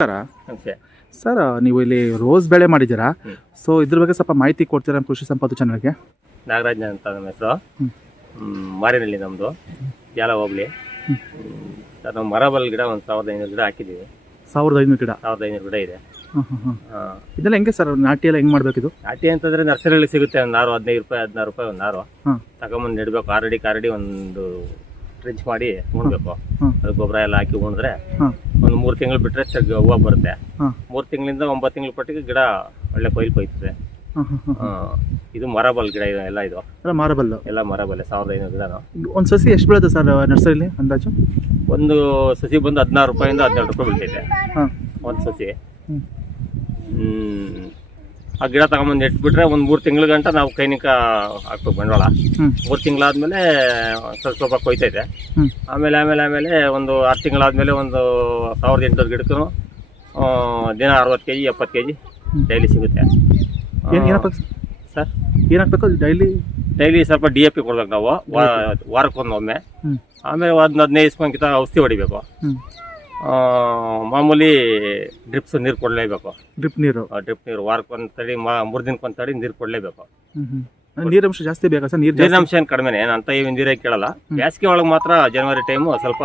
ಸರ ಅಂತೆ. ಸರ್ ನೀವು ಇಲ್ಲಿ ರೋಸ್ ಬೆಳೆ ಮಾಡಿದ್ದೀರಾ, ಸೊ ಇದ್ರ ಬಗ್ಗೆ ಸ್ವಲ್ಪ ಮಾಹಿತಿ ಕೊಡ್ತೀರಾ ನಮ್ಮ ಕೃಷಿ ಸಂಪತ್ತು ಚಾನಲ್ಗೆ? ನಾಗರಾಜ್ ಅಂತ ನಮ್ಮ ಹೆಸರು. ಮಾರಿನಳ್ಳಿ ನಮ್ಮದು, ಜಾಲ ಹೋಗ್ಲಿ. ನಾವು ಮರಬಲ್ ಗಿಡ ಒಂದು 1500 ಗಿಡ ಹಾಕಿದ್ದೀವಿ. 1500 ಗಿಡ? 1500 ಗಿಡ ಇದೆ. ಇದೆಲ್ಲ ಹೆಂಗೆ ಸರ್, ನಾಟಿ ಎಲ್ಲ ಹೆಂಗೆ ಮಾಡಬೇಕಿದು? ನಾಟಿ ಅಂತಂದ್ರೆ ನರ್ಸರಿಯಲ್ಲಿ ಸಿಗುತ್ತೆ. ಒಂದು ನಾರು 15 ರೂಪಾಯಿ 16 ರೂಪಾಯಿ ಒಂದು ನಾರು ತಗೊಂಬಂದು ನೆಡಬೇಕು. ಆರಡಿ ಒಂದು ಟ್ರೆಂಚ್ ಮಾಡಿ ಉಣ್ಬೇಕು. ಅದು ಗೊಬ್ಬರ ಎಲ್ಲ ಹಾಕಿ ಉಣಿದ್ರೆ ಒಂದು 3 ತಿಂಗಳು ಬಿಟ್ಟರೆ ಹೂವು ಬರುತ್ತೆ. 3 ತಿಂಗಳಿಂದ 9 ತಿಂಗಳ ಪಟ್ಟಿಗೆ ಗಿಡ ಒಳ್ಳೆ ಕೊಯ್ತದೆ. ಇದು ಮರಬಲ್ ಗಿಡ ಎಲ್ಲ ಇದು ಮಾರಬಲ್ ಎಲ್ಲ ಮರಬಲ್ಲೆ. 1500 ಗಿಡ. ಒಂದು ಸಸಿ ಎಷ್ಟು ಬೀಳುತ್ತೆ ಸರ್ ನರ್ಸರಿಲಿ ಅಂದಾಜು? ಒಂದು ಸಸಿ ಬಂದು 16 ರೂಪಾಯಿಂದ 12 ರೂಪಾಯಿ ಬೀಳ್ತೈತೆ ಒಂದು ಸಸಿ. ಆ ಗಿಡ ತಗೊಂಬಂದು ನೆಟ್ಬಿಟ್ರೆ ಒಂದು 3 ತಿಂಗಳ ಗಂಟ ನಾವು ಕೈನಿಕ ಹಾಕ್ಬೇಕು ಬಂಡವಾಳ. 3 ತಿಂಗಳಾದ್ಮೇಲೆ ಸ್ವಲ್ಪ ಕೊಯ್ತೈತೆ. ಆಮೇಲೆ ಒಂದು 6 ತಿಂಗಳಾದ್ಮೇಲೆ ಒಂದು 1800 ಗಿಡಕ್ಕೂ ದಿನ 60 kg 70 kg ಡೈಲಿ ಸಿಗುತ್ತೆ. ಸರ್ ಏನಾಗಬೇಕು ಡೈಲಿ ಸ್ವಲ್ಪ DAP ಕೊಡ್ಬೇಕು ನಾವು ವಾರಕ್ಕೊಂದೊಮ್ಮೆ. ಆಮೇಲೆ ಒಂದು 15 ದಿವಸಕ್ಕಿಂತ ಔಷಧಿ ಹೊಡಿಬೇಕು. ಮಾಮೂಲಿ ಡ್ರಿಪ್ಸ್ ನೀರು ಕೊಡಲೇಬೇಕು. ಡ್ರಿಪ್ ನೀರು ವಾರಕ್ಕೊಂದು ತಡಿ 3 ದಿನಕ್ಕೊಂದು ತಡಿ ನೀರು ಕೊಡಲೇಬೇಕು. ನೀರಂಶ ಜಾಸ್ತಿ ಬೇಕಾ ಸರ್? ನೀರಿನಂಶ ಏನು ಕಡಿಮೆನೆ, ಅಂತ ನೀರೇ ಕೇಳಲ್ಲ. ಬೇಸಿಗೆ ಒಳಗೆ ಮಾತ್ರ ಜನವರಿ ಟೈಮು ಸ್ವಲ್ಪ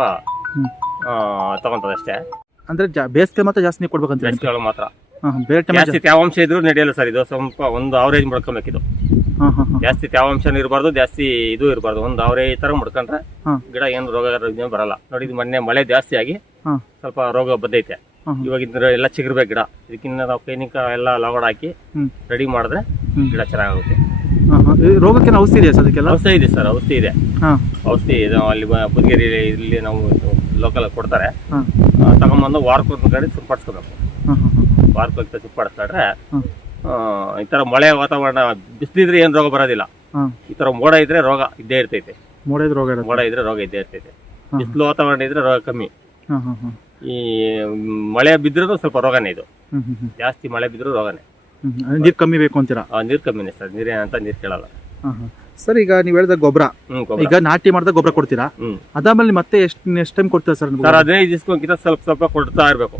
ತಗೊಂತದೆ ಅಷ್ಟೇ. ಅಂದ್ರೆ ಬೇಸಿಗೆ ಮಾತ್ರ ಜಾಸ್ತಿ ನೀರು ಕೊಡ್ಬೇಕಂತ? ಬೇಸಿಗೆ ಒಳಗೆ ಮಾತ್ರ. ಜಾಸ್ತಿ ತೇವಾಂಶ ಇದ್ರೂ ನಡೆಯಲ್ಲ ಸರ್. ಇದು ಸ್ವಲ್ಪ ಒಂದು ಅವರೇಜ್ ಮಾಡ್ಕೊಬೇಕಿದು. ಜಾಸ್ತಿ ತೇವಾಂಶ ಇರಬಾರ್ದು, ಜಾಸ್ತಿ ಇದು ಇರಬಾರ್ದು. ಒಂದು ಅವರೇಜ್ ತರ ಮುಡ್ಕೊಂಡ್ರೆ ಗಿಡ ಏನು ರೋಗ ಬರಲ್ಲ. ನೋಡಿ, ಇದು ಮೊನ್ನೆ ಮಳೆ ಜಾಸ್ತಿ ಆಗಿ ಸ್ವಲ್ಪ ರೋಗ ಬದ್ದೈತೆ. ಇವಾಗ ಎಲ್ಲ ಚಿಗುರ್ಬೇಕು ಗಿಡ. ಇದಕ್ಕಿಂತ ನಾವು ಕ್ಲಿನಿಕ್ ಎಲ್ಲ ಲವಡ್ ಹಾಕಿ ರೆಡಿ ಮಾಡಿದ್ರೆ ಗಿಡ ಚೆನ್ನಾಗುತ್ತೆ. ರೋಗಕ್ಕೆ ಔಷಧಿ ಇದೆಯಾ ಸರ್? ಅದಕ್ಕೆಲ್ಲ ಔಷಧಿ ಇದೆ ಸರ್, ಔಷಧಿ ಇದೆ. ಔಷಧಿ ಇದೆ ಅಲ್ಲಿ ಬುದ್ಗೇರಿ ಇಲ್ಲಿ ನಾವು ಲೋಕಲ್ ಕೊಡ್ತಾರೆ. ತಗೊಂಬಂದು ವಾರಕ್ಕೊಂದು ಕಡೆ ಸಿಂಪಡಿಸ್ಕೋಬೇಕು. ವಾರಕ್ಕೊಂದು ಸಿಂಪಡಿಸ್ಕೊಂಡ್ರೆ ಈ ತರ ಮಳೆ ವಾತಾವರಣ ಬಿಸಿಲಿದ್ರೆ ಏನ್ ರೋಗ ಬರೋದಿಲ್ಲ. ಈ ತರ ಮೋಡ ಇದ್ರೆ ರೋಗ ಇದ್ದೇ ಇರ್ತೈತೆ. ಮೋಡ ಇದ್ರೆ ರೋಗ ಇದ್ದೇ ಇರ್ತೈತೆ. ಬಿಸಿಲು ವಾತಾವರಣ ಇದ್ರೆ ರೋಗ ಕಮ್ಮಿ. ಈ ಮಳೆ ಬಿದ್ರೂ ಸ್ವಲ್ಪ ರೋಗನೇ. ಇದು ಜಾಸ್ತಿ ಮಳೆ ಬಿದ್ರೂ ರೋಗನೇ. ನೀರ್ ಕಮ್ಮಿ ಬೇಕು ಅಂತೀರಾ? ನೀರ್ ಕಮ್ಮಿನೇ ಸರ್. ನೀರೇನಂತ ನೀರ್ ಕೇಳಲ್ಲ ಸರ್. ಈಗ ನೀವು ಹೇಳಿದ ಗೊಬ್ಬರ, ಈಗ ನಾಟಿ ಮಾಡಿದಾಗ ಗೊಬ್ಬರ ಕೊಡ್ತೀರಾ, ಅದಾದ್ಮೇಲೆ ಮತ್ತೆ ಎಷ್ಟು ಟೈಮ್ ಕೊಡ್ತೀರಾ ಸರ್? 15 ದಿವಸಕ್ಕಿಂತ ಸ್ವಲ್ಪ ಕೊಡ್ತಾ ಇರ್ಬೇಕು.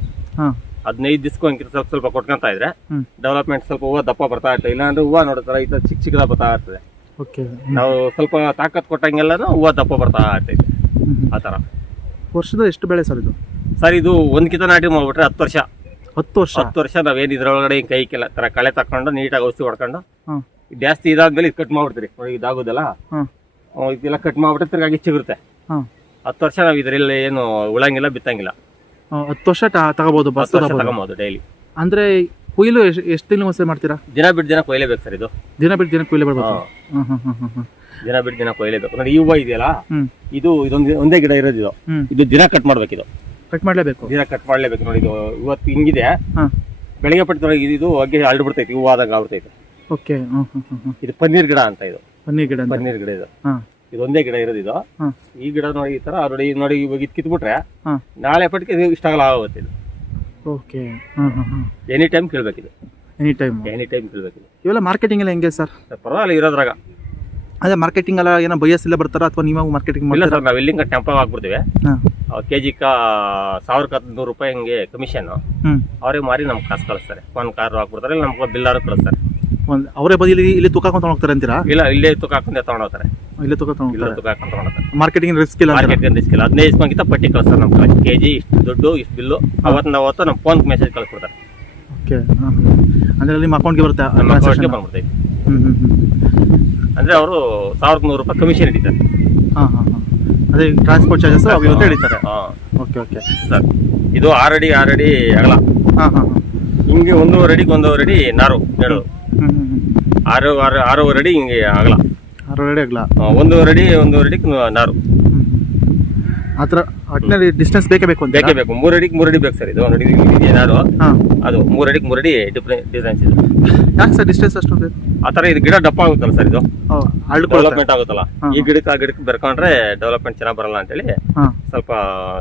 15 ದಿವಸಕ್ಕಿಂತ ಸ್ವಲ್ಪ ಕೊಟ್ಕೊಂತ ಇದ್ರೆ ಡೆವಲಪ್ಮೆಂಟ್ ಸ್ವಲ್ಪ ಹೂವು ದಪ್ಪ ಬರ್ತಾ ಇರ್ತದೆ. ಇಲ್ಲಾಂದ್ರೆ ಹೂವು ನೋಡ್ತಾರ ಈ ತರ ಚಿಕ್ಕದ ಬರ್ತಾ ಇರ್ತದೆ. ನಾವು ಸ್ವಲ್ಪ ತಾಕತ್ ಕೊಟ್ಟಂಗೆಲ್ಲ ಹೂವು ದಪ್ಪ ಬರ್ತಾ ಇರ್ತೈತೆ. ಆತರ ವರ್ಷದ ಎಷ್ಟು ಬೆಳೆ ಸರ್ ಇದು? ಸರ್ ಇದು ಒಂದ್ಕಿತ ನಾಟಿ ಮಾಡ್ಬಿಟ್ರೆ 10 ವರ್ಷ. 10 ವರ್ಷ ನಾವೇನ್ ಇದ್ರೊಳಗಡೆ ಕೈ ತರ ಕಳೆ ತಕೊಂಡು ನೀಟಾಗಿ ಔಷಧಿ ಹೊಡ್ಕೊಂಡು ಜಾಸ್ತಿ ಇದಾದ್ಮೇಲೆ ಇದು ಕಟ್ ಮಾಡ್ಬಿಡ್ತೀರಿ. ಇದಾಗೋದಲ್ಲ, ಇದೆಲ್ಲ ಕಟ್ ಮಾಡ್ಬಿಟ್ರೆ ತಿರ್ಗಾಗಿ ಚಿಗುರುತ್ತೆ. 10 ವರ್ಷ ನಾವ್ ಇದ್ರಲ್ಲಿ ಏನು ಉಳಂಗಿಲ್ಲ, ಬಿತ್ತಂಗಿಲ್ಲ. 10 ವರ್ಷ ತಗೋಬಹುದು, ತಗೋಬಹುದು ಡೈಲಿ. ಅಂದ್ರೆ ಕೊಯ್ಲು ಎಷ್ಟು ತಿಂಗಳು ಒಂದ್ಸರಿ ಮಾಡ್ತೀರಾ? ದಿನ ಬಿಟ್ಟು ದಿನ ಕೊಯ್ಲೇಬೇಕು ಸರ್. ಇದು ದಿನ ಬಿಟ್ಟು ದಿನ ಕೊಯ್ಲೆ ಬರ್ಬೇಕು. ದಿನ ಬಿಟ್ಟು ದಿನ ಕೊಯ್ಲೇಬೇಕು. ನೋಡಿ, ಈ ಹೂವು ಇದೆಯಲ್ಲ, ಇದೊಂದು ಒಂದೇ ಗಿಡ ಇರೋದು. ಇದು ದಿನ ಕಟ್ ಮಾಡ್ಬೇಕಿದು. ಕಟ್ ಮಾಡ್ಲೇಬೇಕು, ದಿನ ಕಟ್ ಮಾಡ್ಲೇಬೇಕು. ನೋಡಿ, ಇದು ಇವತ್ತು ಹಿಂಗಿದೆ, ಬೆಳಿಗ್ಗೆ ಪಟ್ಟು ಇದು ಹೊಗೆ ಹರಡು ಬಿಡ್ತೈತಿ, ಹೂವು ಆದಾಗ ಆಗ್ಬಿಡ್ತೈತೆ. ಓಕೆ. ಇದು ಪನ್ನೀರ್ ಗಿಡ ಅಂತ. ಇದು ಪನ್ನೀರ್ ಗಿಡ. ಇದೊಂದೇ ಗಿಡ ಇರೋದು. ಇದು ಈ ಗಿಡ ನೋಡಿ ಈ ತರ ನೋಡಿ ಇವಾಗ ಇದು ಕಿತ್ಬಿಟ್ರೆ ನಾಳೆ ಪಟ್ಟಿಗೆ ಇಷ್ಟಾಗಲ್ಲ ಆಗುತ್ತೆ. ಇದು ಓಕೆ. ಎನಿ ಟೈಮ್ ಕೇಳ್ಬೇಕಿದು. ಎನಿ ಟೈಮ್ ಕೇಳ್ಬೇಕಿದು. ಇವೆಲ್ಲ ಮಾರ್ಕೆಟಿಂಗ್ ಎಲ್ಲ ಹೆಂಗೆ ಸರ್? ಪರವಾಗಿಲ್ಲ ಇರೋದ್ರಾಗ. ಅದೇ ಮಾರ್ಕೆಟಿಂಗ್ ಎಲ್ಲ ಏನೋ ಬೈಯಸ್ ಇಲ್ಲ ಬರ್ತಾರ ಅಥವಾ ನೀವು ಮಾರ್ಕೆಟಿಂಗ್? ಇಲ್ಲ ಸರ್, ನಾವು ಇಲ್ಲಿಂದ ಟೆಂಪೋ ಹಾಕ್ಬಿಡ್ತೀವಿ. ಕೆಜಿಕ 1100 ರೂಪಾಯಿ ಹಂಗೆ ಕಮಿಷನ್. ಅವರೇ ಮಾರಿ ನಮ್ಗೆ ಕಾಸು ಕಳಿಸ್ತಾರೆ. ಒಂದು ಕಾರ್ ಹಾಕ್ಬಿಡ್ತಾರೆ, ಇಲ್ಲ ನಮ್ಗೆ ಬಿಲ್ಲಾರು ಕಳಿಸ್ತಾರೆ. ಅವರೇ ಬದಿಲಿ ಇಲ್ಲಿ ತೂಕ ಹಾಕೊಂಡು ಹೋಗ್ತಾರೆ ಅಂತೀರಾ? ಇಲ್ಲ, ಇಲ್ಲೇ ತೂಕ ಹಾಕೊಂಡು ತಗೊಂಡೋಗ್ತಾರೆ. ಇಲ್ಲೇ ತೂಕ ತಗೊಂಡೋಗ್ತಾರೆ. ಮಾರ್ಕೆಟಿಂಗ್ ರಿಸ್ಕ್ ಇಲ್ಲ. 15 ದಿವಸಕ್ಕಿಂತ ಪಟ್ಟಿ ಕಳಿಸ್ತಾರೆ ನಮ್ಗೆ. ಕೆಜಿ ಇಷ್ಟು ದುಡ್ಡು, ಇಷ್ಟು ಬಿಲ್ಲು ಅವತ್ತು ನಮ್ಮ ಫೋನ್ ಮೆಸೇಜ್ ಕಳಿಸ್ಬಿಡ್ತಾರೆ. ಓಕೆ. ಅಂದ್ರೆ ನಿಮ್ಮ ಅಕೌಂಟ್ಗೆ ಬರುತ್ತೆ? ನಮ್ಮ ಅಕೌಂಟ್ಗೆ ಬಂದ್ಬಿಡ್ತೈತೆ. ಅಂದ್ರೆ ಅವರು 1100 ರೂಪಾಯಿ ಕಮಿಷನ್ ಹಿಡಿತಾರೆ. ಅದೇ ಟ್ರಾನ್ಸ್ಪೋರ್ಟ್ ಚಾರ್ಜಸ್ ಇವತ್ತು ಹಿಡಿತಾರೆ. ಓಕೆ ಸರ್, ಇದು 6 ಅಡಿ ಅಗಲ. ಹಿಂಗೆ 1.5 ಅಡಿ ನಾರು ನೆಡೋದು. 6.5 ಅಡಿ ಹಿಂಗೆ ಅಗಲ. 6 ಅಡಿ ಅಗಲ, 1.5 ಅಡಿ ನಾರು. ಆತರ ಒಟ್ಟಿನಲ್ಲಿ ಡಿಸ್ಟೆನ್ಸ್ ಬೇಕೇ ಬೇಕು. 3 ಅಡಿ ಬೇಕು ಸರ್. ಇದು ನೋಡಿ, ನಾರು ಅದು 3 ಅಡಿ ಡಿಸ್ಟೆನ್ಸ್ ಇದೆ. ಯಾಕೆ ಸರ್ ಡಿಸ್ಟೆನ್ಸ್ ಅಷ್ಟೊಂದು? ಆ ತರ ಇದು ಗಿಡ ದಪ್ಪ ಆಗುತ್ತಲ್ಲ ಸರ್. ಇದು ಡೆವಲಪ್ಮೆಂಟ್ ಆಗುತ್ತಲ್ಲ. ಈ ಗಿಡಕ್ಕೆ ಬೆರ್ಕೊಂಡ್ರೆ ಡೆವಲಪ್ಮೆಂಟ್ ಚೆನ್ನಾಗಿ ಬರಲ್ಲ ಅಂತೇಳಿ ಸ್ವಲ್ಪ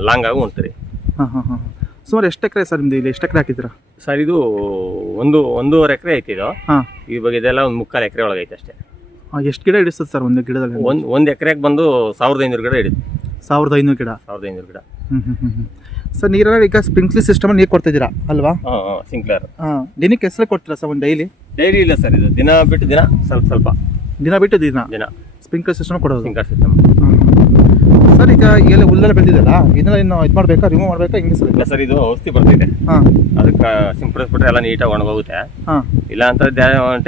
ಲಾಂಗ್ ಆಗಿ ಉಂಟ್ರಿ. ಸುಮಾರು ಎಷ್ಟು ಎಕರೆ ಸರ್ ನಿಮ್ದು? ಇಲ್ಲಿ ಎಷ್ಟು ಎಕರೆ ಹಾಕಿದ್ದೀರಾ ಸರ್? ಇದು 1.5 ಎಕರೆ ಐತಿ. ಇದು ಇವಾಗ ಇದೆಲ್ಲ ಒಂದು 3/4 ಎಕರೆ ಒಳಗೈತೆ ಅಷ್ಟೇ. ಎಷ್ಟು ಗಿಡ ಹಿಡಿಸ್ತದೆ ಸರ್ ಒಂದು ಗಿಡದಲ್ಲಿ? ಒಂದು ಎಕರೆಗೆ ಬಂದು 1500 ಗಿಡ ಹಿಡಿದು. 1500 ಗಿಡ? 1500 ಗಿಡ. ಸರ್ ನೀರೆಲ್ಲ ಈಗ ಸ್ಪ್ರಿಂಕ್ಲರ್ ಸಿಸ್ಟಮ್ ನೀರು ಕೊಡ್ತಾ ಇದ್ದೀರಾ ಅಲ್ವಾ? ಸಿಂಕ್ಲರ್ ದಿನಕ್ಕೆ ಎಷ್ಟು ಕೊಡ್ತೀರಾ ಸರ್ ಒಂದು ಡೈಲಿ? ಡೈಲಿ ಇಲ್ಲ ಸರ್, ಇದು ದಿನ ಬಿಟ್ಟು ದಿನ ಸ್ವಲ್ಪ ಸ್ವಲ್ಪ, ದಿನ ಬಿಟ್ಟು ದಿನ ದಿನ ಸ್ಪ್ರಿಂಕ್ಲರ್ ಸಿಸ್ಟಮ್ ಕೊಡೋದು. ಸಿಂಕ್ಲರ್ ಸಿಸ್ಟಮ್. ಸರ್ ಈಗ ಎಲ್ಲ ಹುಲ್ಲೆಲ್ಲ ಬೆಳೆದಿದೆಯಲ್ಲ, ಇದನ್ನ ಇನ್ನು ಇದು ಮಾಡಬೇಕಾ, ರಿಮೂವ್ ಮಾಡಬೇಕಾ, ಹೆಂಗೆ ಸರ್? ಇಲ್ಲ ಸರ್, ಇದು ಔಷಧಿ ಬರ್ತಿದೆ, ಹಾಂ ಅದಕ್ಕೆ ಸಿಂಪಡಿಸ್ಬಿಟ್ರೆ ಎಲ್ಲ ನೀಟಾಗಿ ಒಣಗೋಗುತ್ತೆ. ಹಾಂ ಇಲ್ಲ ಅಂತ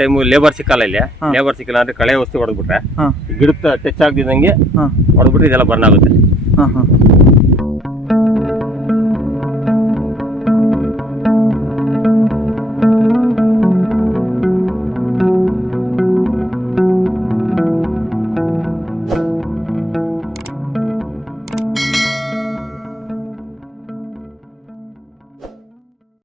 ಟೈಮು ಲೇಬರ್ ಸಿಕ್ಕಲ್ಲ, ಇಲ್ಲಿ ಲೇಬರ್ ಸಿಕ್ಕಿಲ್ಲ ಅಂದ್ರೆ ಕಳೆ ಔಷಧಿ ಹೊಡೆದ್ಬಿಟ್ರೆ ಹಾಂ ಗಿಡಕ್ಕೆ ಟಚ್ ಆಗದಿದ್ದಂಗೆ ಹಾಂ ಹೊಡೆದ್ಬಿಟ್ರೆ ಇದೆಲ್ಲ ಬರ್ನ್ ಆಗುತ್ತೆ. ಹಾಂ ಹಾಂ